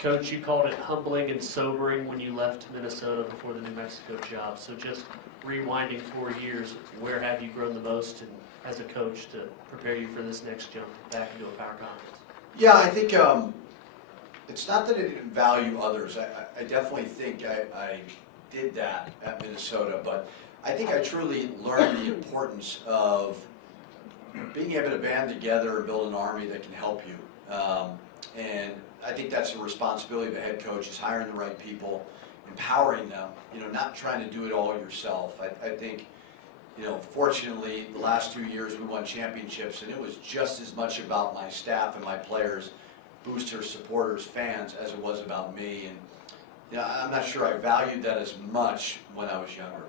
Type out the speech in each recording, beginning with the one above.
Coach, you called it humbling and sobering when you left Minnesota before the New Mexico job. So just rewinding 4 years, where have you grown the most and as a coach to prepare you for this next jump back into a power conference? Yeah, I think it's not that I didn't value others. I definitely think I did that at Minnesota, but I think I truly learned the importance of being able to band together and build an army that can help you. And I think that's the responsibility of a head coach, is hiring the right people, empowering them, not trying to do it all yourself. I think, fortunately, the last 2 years we won championships, and it was just as much about my staff and my players, boosters, supporters, fans, as it was about me. And I'm not sure I valued that as much when I was younger.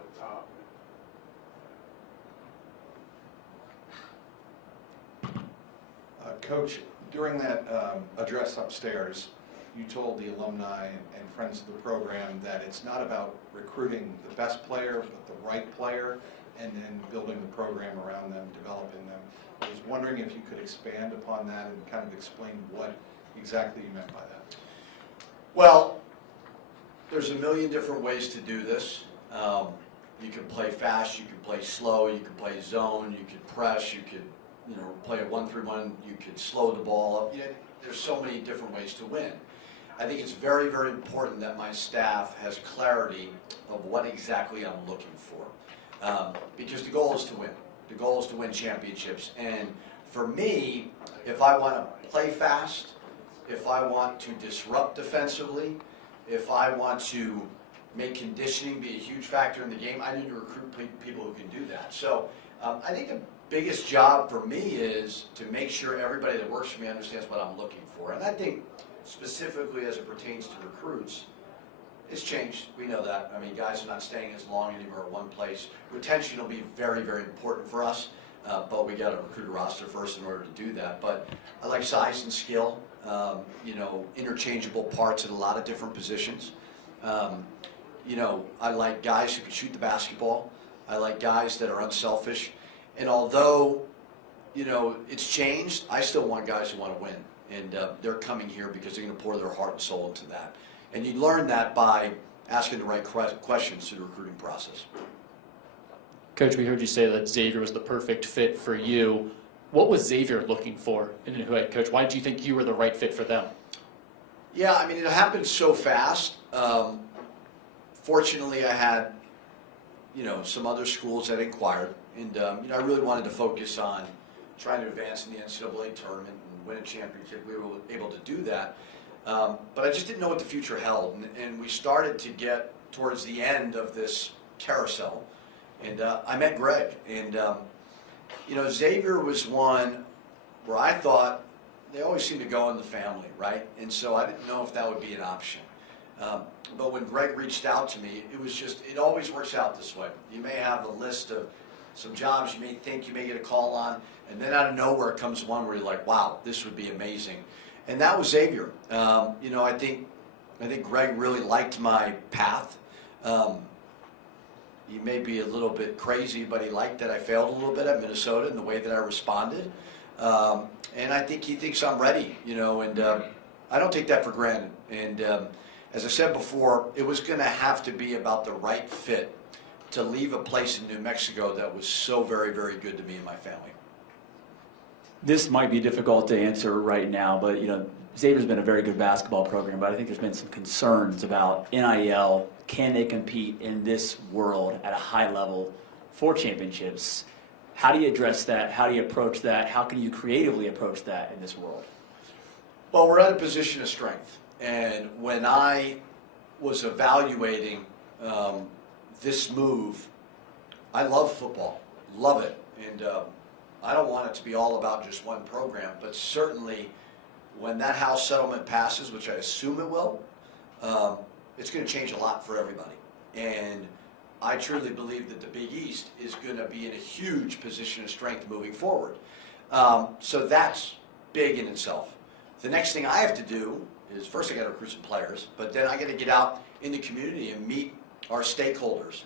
Coach, during that address upstairs, you told the alumni and friends of the program that it's not about recruiting the best player, but the right player, and then building the program around them, developing them. I was wondering if you could expand upon that and kind of explain what exactly you meant by that. Well, there's a million different ways to do this. You can play fast, you can play slow, you can play zone, you could press, you could play a 1-3-1, you could slow the ball up. There's so many different ways to win. I think it's very, very important that my staff has clarity of what exactly I'm looking for. Because the goal is to win. The goal is to win championships. And for me, if I want to play fast, if I want to disrupt defensively, if I want to make conditioning be a huge factor in the game, I need to recruit people who can do that. So I think the biggest job for me is to make sure everybody that works for me understands what I'm looking for. And I think specifically as it pertains to recruits, it's changed. We know that. I mean, guys are not staying as long anymore at one place. Retention will be very, very important for us, but we got to recruit a roster first in order to do that. But I like size and skill, interchangeable parts at a lot of different positions. I like guys who can shoot the basketball. I like guys that are unselfish. And although, it's changed, I still want guys who want to win. And they're coming here because they're going to pour their heart and soul into that. And you learn that by asking the right questions through the recruiting process. Coach, we heard you say that Xavier was the perfect fit for you. What was Xavier looking for in a head coach? Why did you think you were the right fit for them? Yeah, I mean, it happened so fast. Fortunately, I had, some other schools that inquired. And, I really wanted to focus on trying to advance in the NCAA tournament and win a championship. We were able to do that. But I just didn't know what the future held. And we started to get towards the end of this carousel. And I met Greg. And, Xavier was one where I thought they always seem to go in the family, right? And so I didn't know if that would be an option. But when Greg reached out to me, it always works out this way. You may have a list of some jobs you may think you may get a call on, and then out of nowhere comes one where you're like, wow, this would be amazing. And that was Xavier. I think Greg really liked my path. He may be a little bit crazy, but he liked that I failed a little bit at Minnesota in the way that I responded. And I think he thinks I'm ready, and I don't take that for granted. And as I said before, it was going to have to be about the right fit to leave a place in New Mexico that was so very, very good to me and my family. This might be difficult to answer right now, but Xavier's been a very good basketball program, but I think there's been some concerns about NIL. Can they compete in this world at a high level for championships? How do you address that? How do you approach that? How can you creatively approach that in this world? Well, we're at a position of strength. And when I was evaluating this move, I love football, love it. And I don't want it to be all about just one program, but certainly when that House settlement passes, which I assume it will, it's going to change a lot for everybody. And I truly believe that the Big East is going to be in a huge position of strength moving forward. So that's big in itself. The next thing I have to do is first I got to recruit some players, but then I got to get out in the community and meet our stakeholders,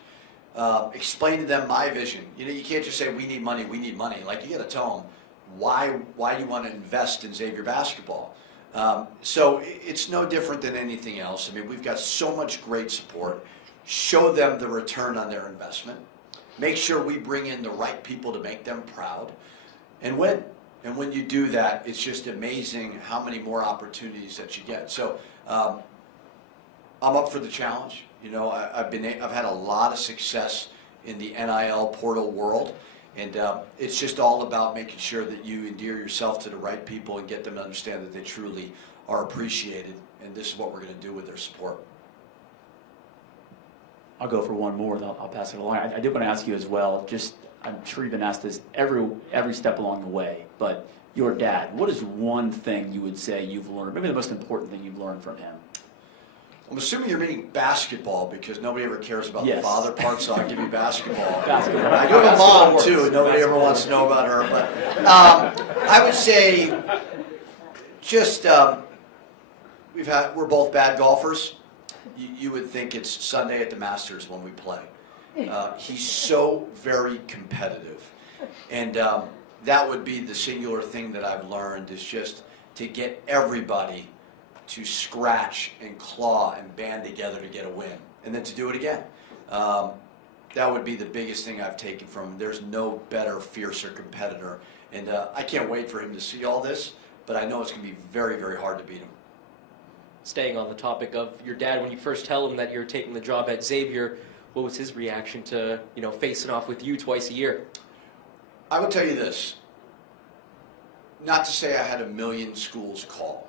explain to them my vision. You can't just say we need money, we need money. Like, you got to tell them why you want to invest in Xavier basketball. So it's no different than anything else. I mean, we've got so much great support. Show them the return on their investment. Make sure we bring in the right people to make them proud, and win. And when you do that, it's just amazing how many more opportunities that you get. So I'm up for the challenge. You know, I've had a lot of success in the NIL portal world, and it's just all about making sure that you endear yourself to the right people and get them to understand that they truly are appreciated, and this is what we're going to do with their support. I'll go for one more, and I'll pass it along. I did want to ask you as well, just, I'm sure you've been asked this every step along the way, but your dad, what is one thing you would say you've learned, maybe the most important thing you've learned from him? I'm assuming you're meaning basketball because nobody ever cares about Yes. the father part, so I'll give you basketball. Basketball. I do have a Basketball mom works. too, and nobody ever wants to know about her, but I would say just we're both bad golfers. You would think it's Sunday at the Masters when we play. He's so very competitive, and that would be the singular thing that I've learned is just to get everybody to scratch and claw and band together to get a win, and then to do it again. That would be the biggest thing I've taken from him. There's no better, fiercer competitor, and I can't wait for him to see all this, but I know it's going to be very, very hard to beat him. Staying on the topic of your dad, when you first tell him that you're taking the job at Xavier, what was his reaction to, you know, facing off with you twice a year? I will tell you this, not to say I had a million schools call,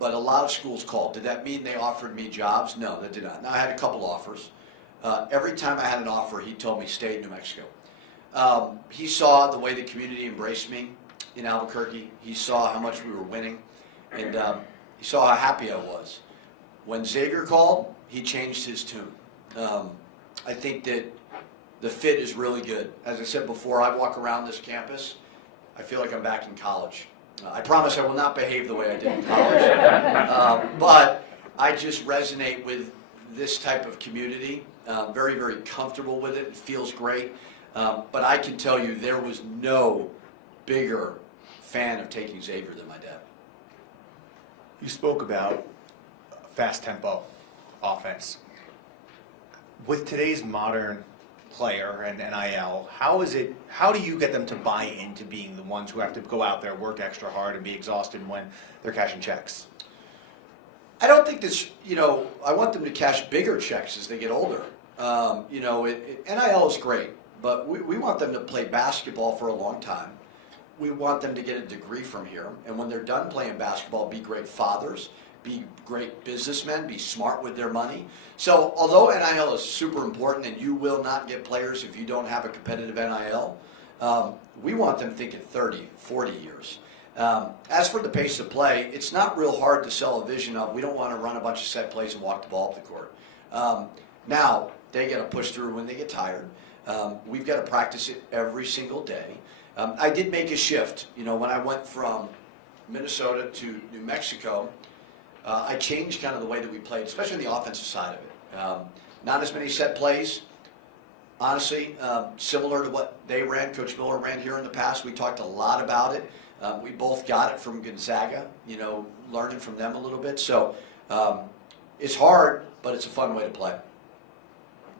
but a lot of schools called. Did that mean they offered me jobs? No, that did not. Now, I had a couple offers. Every time I had an offer, he told me, stay in New Mexico. He saw the way the community embraced me in Albuquerque. He saw how much we were winning, and he saw how happy I was. When Xavier called, he changed his tune. I think that the fit is really good. As I said before, I walk around this campus, I feel like I'm back in college. I promise I will not behave the way I did in college, but I just resonate with this type of community, very, very comfortable with it. It feels great, but I can tell you there was no bigger fan of taking Xavier than my dad. You spoke about fast tempo offense. With today's modern player and NIL, how do you get them to buy into being the ones who have to go out there, work extra hard, and be exhausted when they're cashing checks? I don't think this, I want them to cash bigger checks as they get older. NIL is great, but we want them to play basketball for a long time. We want them to get a degree from here, and when they're done playing basketball, be great fathers, be great businessmen, be smart with their money. So although NIL is super important, and you will not get players if you don't have a competitive NIL, we want them thinking 30, 40 years. As for the pace of play, it's not real hard to sell a vision of we don't want to run a bunch of set plays and walk the ball up the court. Now, they got to push through when they get tired. We've got to practice it every single day. I did make a shift. When I went from Minnesota to New Mexico, I changed kind of the way that we played, especially on the offensive side of it. Not as many set plays. Honestly, similar to what they ran, Coach Miller ran here in the past. We talked a lot about it. We both got it from Gonzaga, learning from them a little bit. So it's hard, but it's a fun way to play.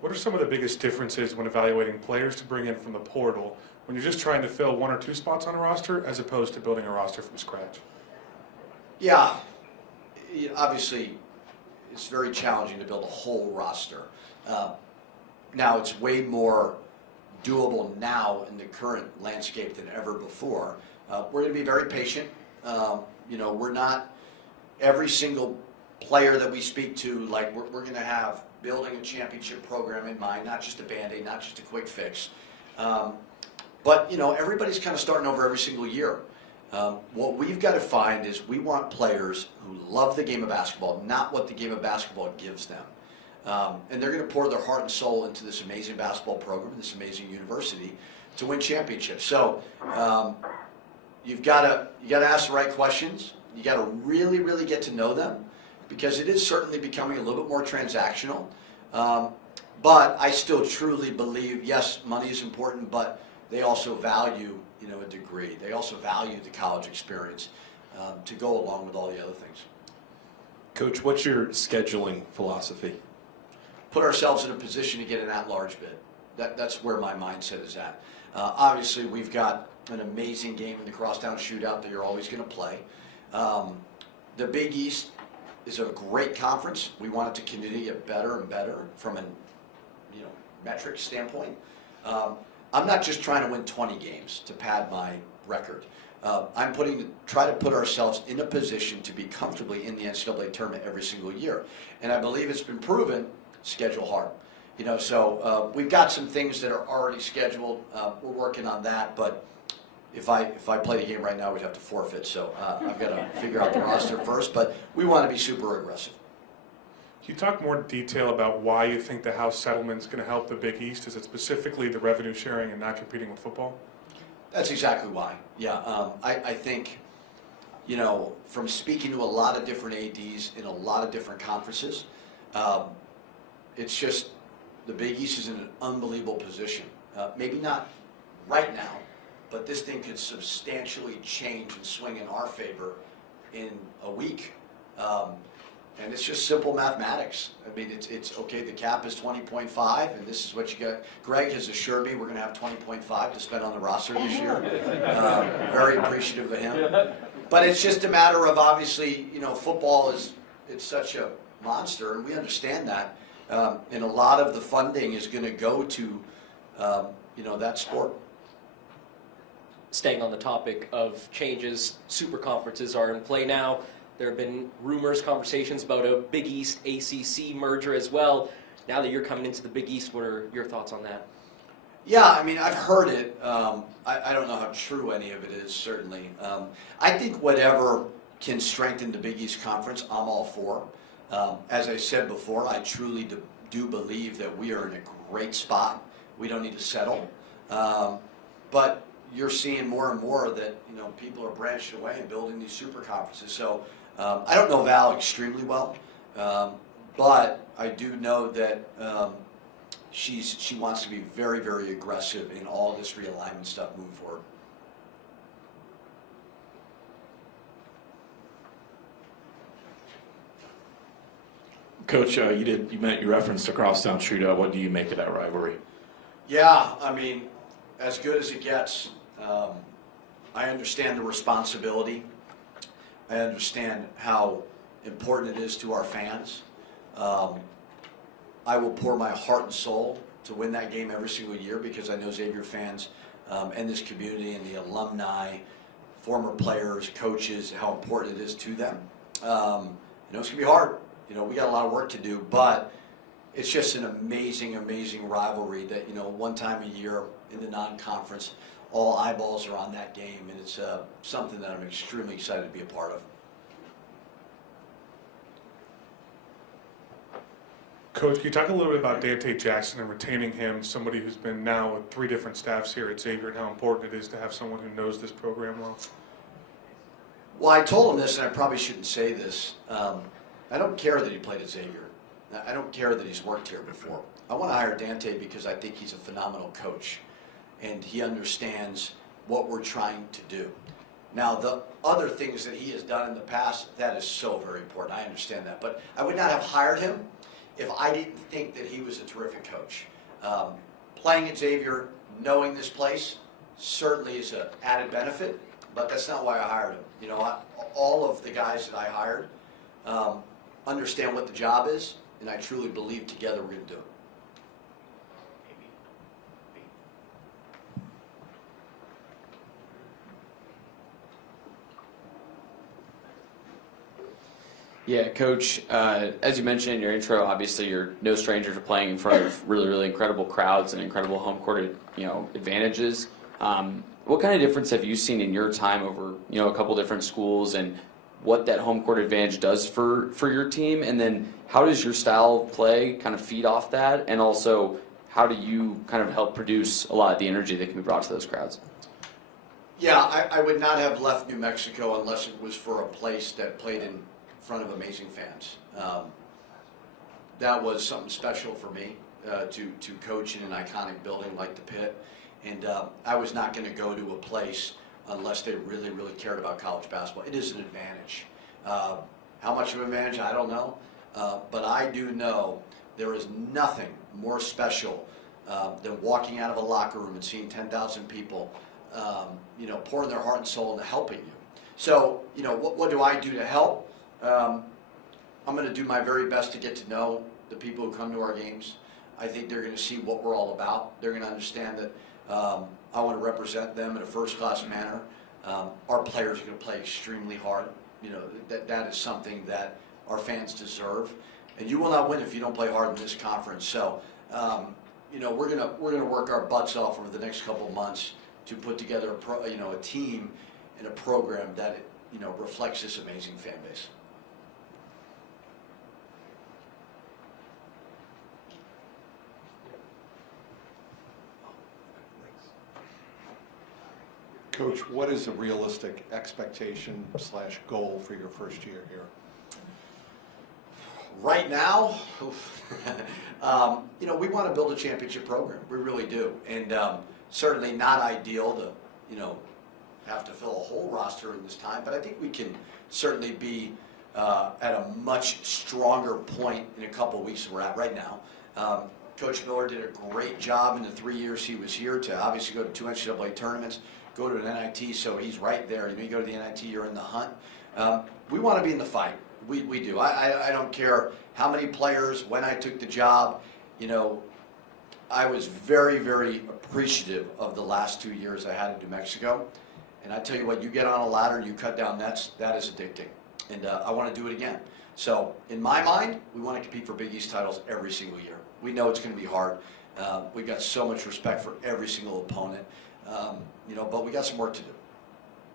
What are some of the biggest differences when evaluating players to bring in from the portal when you're just trying to fill 1 or 2 spots on a roster as opposed to building a roster from scratch? Yeah, obviously it's very challenging to build a whole roster. Now it's way more doable now in the current landscape than ever before. We're going to be very patient. We're not every single player that we speak to, like we're going to have building a championship program in mind, not just a Band-Aid, not just a quick fix. But everybody's kind of starting over every single year. What we've got to find is we want players who love the game of basketball, not what the game of basketball gives them. And they're going to pour their heart and soul into this amazing basketball program, this amazing university, to win championships. So you got to ask the right questions. You got to really, really get to know them, because it is certainly becoming a little bit more transactional. But I still truly believe, yes, money is important, but they also value a degree. They also value the college experience. to go along with all the other things. Coach, what's your scheduling philosophy? Put ourselves in a position to get an at-large bid. That's where my mindset is at. Obviously, we've got an amazing game in the crosstown shootout that you're always going to play. The Big East is a great conference. We want it to continue to get better and better from an metric standpoint. I'm not just trying to win 20 games to pad my record. I'm try to put ourselves in a position to be comfortably in the NCAA tournament every single year. And I believe it's been proven, schedule hard. So we've got some things that are already scheduled. We're working on that, but if I play the game right now, we'd have to forfeit. So I've got to figure out the roster first, but we want to be super aggressive. Can you talk more detail about why you think the House settlement is going to help the Big East? Is it specifically the revenue sharing and not competing with football? That's exactly why. Yeah, I think, from speaking to a lot of different ADs in a lot of different conferences, it's just the Big East is in an unbelievable position. Maybe not right now, but this thing could substantially change and swing in our favor in a week. And it's just simple mathematics. I mean, it's okay, the cap is 20.5, and this is what you got. Greg has assured me we're going to have 20.5 to spend on the roster this year. Very appreciative of him. But it's just a matter of, obviously, football it's such a monster, and we understand that. And a lot of the funding is going to go to, that sport. Staying on the topic of changes, super conferences are in play now. There have been rumors, conversations about a Big East ACC merger as well. Now that you're coming into the Big East, what are your thoughts on that? Yeah, I mean, I've heard it. I don't know how true any of it is, certainly. I think whatever can strengthen the Big East Conference, I'm all for. As I said before, I truly do believe that we are in a great spot. We don't need to settle. But you're seeing more and more that, people are branching away and building these super conferences. So I don't know Val extremely well, but I do know that she wants to be very, very aggressive in all this realignment stuff moving forward. Coach, you referenced the crosstown shootout. What do you make of that rivalry? Yeah, I mean, as good as it gets. I understand the responsibility. I understand how important it is to our fans. I will pour my heart and soul to win that game every single year because I know Xavier fans and this community and the alumni, former players, coaches, how important it is to them. It's going to be hard. We got a lot of work to do, but it's just an amazing, amazing rivalry that, one time a year in the non-conference, all eyeballs are on that game, and it's something that I'm extremely excited to be a part of. Coach, can you talk a little bit about Dante Jackson and retaining him, somebody who's been now with 3 different staffs here at Xavier, and how important it is to have someone who knows this program well? Well, I told him this, and I probably shouldn't say this. I don't care that he played at Xavier. I don't care that he's worked here before. I want to hire Dante because I think he's a phenomenal coach, and he understands what we're trying to do. Now, the other things that he has done in the past, that is so very important. I understand that. But I would not have hired him if I didn't think that he was a terrific coach. Playing at Xavier, knowing this place, certainly is an added benefit, but that's not why I hired him. All of the guys that I hired understand what the job is, and I truly believe together we're going to do it. Yeah, Coach, as you mentioned in your intro, obviously you're no stranger to playing in front of really, really incredible crowds and incredible home court, advantages. What kind of difference have you seen in your time over, a couple different schools, and what that home court advantage does for your team? And then how does your style of play kind of feed off that? And also, how do you kind of help produce a lot of the energy that can be brought to those crowds? Yeah, I would not have left New Mexico unless it was for a place that played in front of amazing fans. That was something special for me to coach in an iconic building like the Pit, and I was not going to go to a place unless they really, really cared about college basketball. It is an advantage. How much of an advantage, I don't know. But I do know there is nothing more special than walking out of a locker room and seeing 10,000 people, pouring their heart and soul into helping you. So, what do I do to help? I'm going to do my very best to get to know the people who come to our games. I think they're going to see what we're all about. They're going to understand that I want to represent them in a first-class manner. Our players are going to play extremely hard. That is something that our fans deserve. And you will not win if you don't play hard in this conference. So, we're gonna work our butts off over the next couple of months to put together a team and a program that reflects this amazing fan base. Coach, what is a realistic expectation / goal for your first year here? Right now, we want to build a championship program. We really do, and certainly not ideal to, have to fill a whole roster in this time. But I think we can certainly be at a much stronger point in a couple of weeks than we're at right now. Coach Miller did a great job in the 3 years he was here to obviously go to 2 NCAA tournaments, go to an NIT, so he's right there. You go to the NIT, you're in the hunt. We want to be in the fight. We do. I don't care how many players, when I took the job, I was very, very appreciative of the last 2 years I had in New Mexico. And I tell you what, you get on a ladder and you cut down nets, that is addicting. And I want to do it again. So in my mind, we want to compete for Big East titles every single year. We know it's going to be hard. We've got so much respect for every single opponent. But we got some work to do.